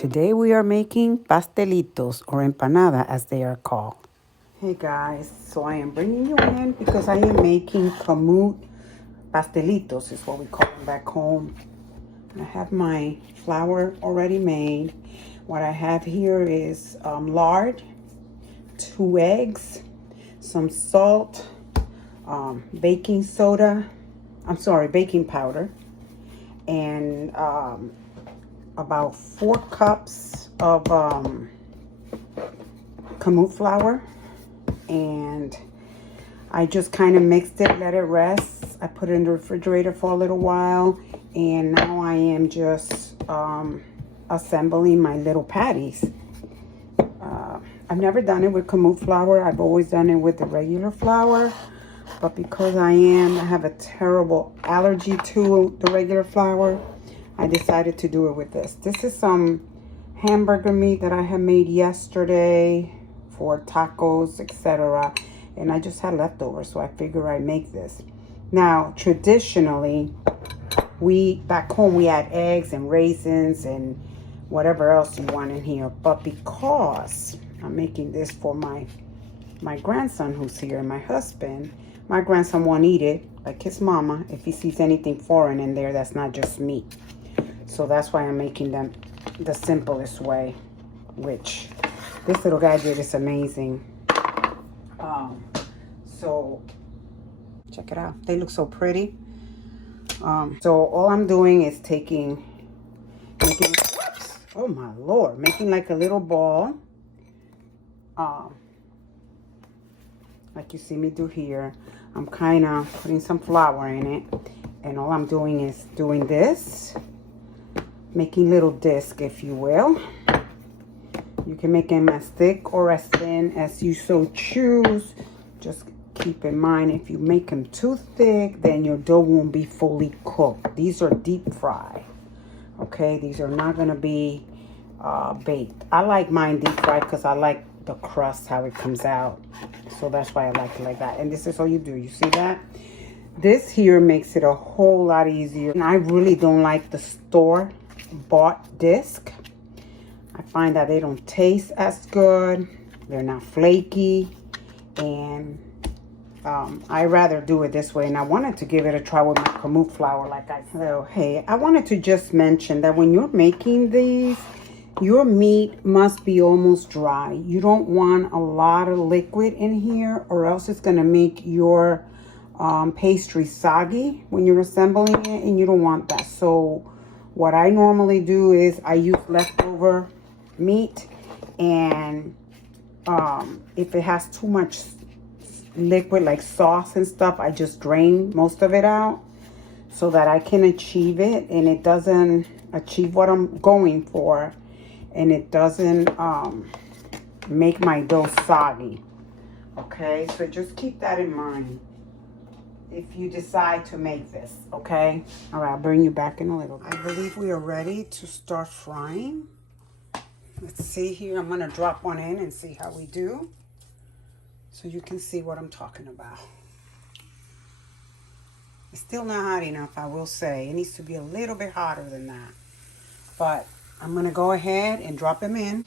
Today we are making pastelitos or empanada as they are called. Hey guys, so I am bringing you in because I am making Kamut pastelitos is what we call them back home. I have my flour already made. What I have here is lard, 2 eggs, some salt, baking powder, and about 4 cups of Kamut flour, and I just kind of mixed it, let it rest. I put it in the refrigerator for a little while, and now I am just assembling my little patties. I've never done it with Kamut flour. I've always done it with the regular flour, but because I have a terrible allergy to the regular flour, I decided to do it with this. This is some hamburger meat that I had made yesterday for tacos, etc. And I just had leftovers, so I figured I'd make this. Now, traditionally, back home we had eggs and raisins and whatever else you want in here. But because I'm making this for my grandson who's here and my husband, my grandson won't eat it like his mama if he sees anything foreign in there that's not just meat. So that's why I'm making them the simplest way, which this little gadget is amazing. So check it out. They look so pretty. So all I'm doing is making like a little ball. Like you see me do here. I'm kind of putting some flour in it. And all I'm doing is doing this. Making little disc, if you will. You can make them as thick or as thin as you so choose. Just keep in mind, if you make them too thick, then your dough won't be fully cooked. These are deep fry. Okay, these are not going to be baked. I like mine deep fried because I like the crust, how it comes out. So that's why I like it like that. And this is all you do. You see that? This here makes it a whole lot easier. And I really don't like the store-bought disc. I find that they don't taste as good. They're not flaky. And I rather do it this way. And I wanted to give it a try with my Kamut flour, like I said. So, hey, I wanted to just mention that when you're making these, your meat must be almost dry. You don't want a lot of liquid in here, or else it's going to make your pastry soggy when you're assembling it, and you don't want that. So what I normally do is I use leftover meat, and if it has too much liquid like sauce and stuff, I just drain most of it out so that I can achieve it, and it doesn't achieve what I'm going for, and it doesn't make my dough soggy. Okay, so just keep that in mind if you decide to make this. Okay, all right, I'll bring you back in a little bit. I believe we are ready to start frying. Let's see here. I'm gonna drop one in and see how we do, so you can see what I'm talking about. It's still not hot enough, I will say. It needs to be a little bit hotter than that. But I'm gonna go ahead and drop them in.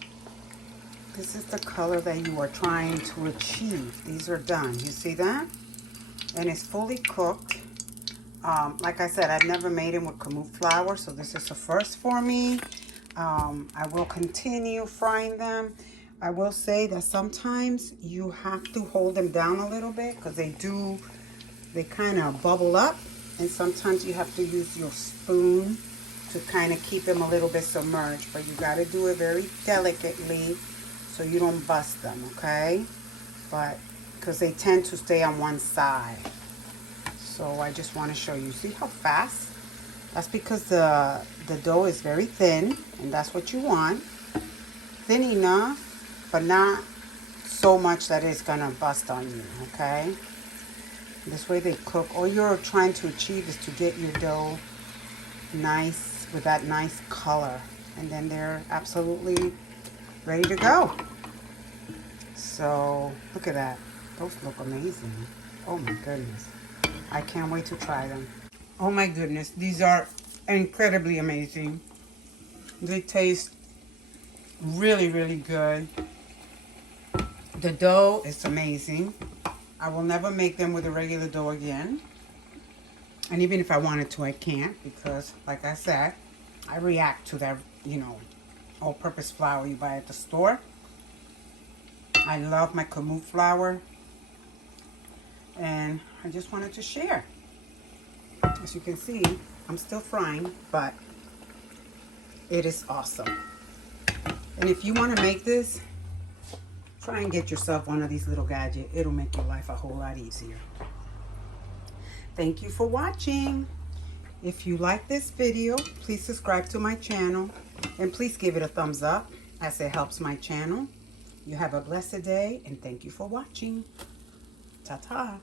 This is the color that you are trying to achieve. These are done. You see that? And it's fully cooked. Like I said, I've never made them with Kamut flour, so this is a first for me. I will continue frying them. I will say that sometimes you have to hold them down a little bit because they kind of bubble up, and sometimes you have to use your spoon to kind of keep them a little bit submerged, but you got to do it very delicately so you don't bust them, okay? But because they tend to stay on one side. So I just want to show you. See how fast? That's because the dough is very thin, and that's what you want. Thin enough, but not so much that it's gonna bust on you, okay? This way they cook. All you're trying to achieve is to get your dough nice with that nice color, and then they're absolutely ready to go. So look at that. Those look amazing. Oh my goodness. I can't wait to try them. Oh my goodness, these are incredibly amazing. They taste Really, really good. The dough is amazing. I will never make them with a regular dough again. And even if I wanted to, I can't, because like I said, I react to that, you know, all-purpose flour you buy at the store. I love my Kamut flour, and I just wanted to share. As you can see, I'm still frying, but it is awesome. And if you want to make this, try and get yourself one of these little gadgets. It'll make your life a whole lot easier. Thank you for watching. If you like this video, please subscribe to my channel, and please give it a thumbs up, as it helps my channel. You have a blessed day, and thank you for watching. Ta-ta.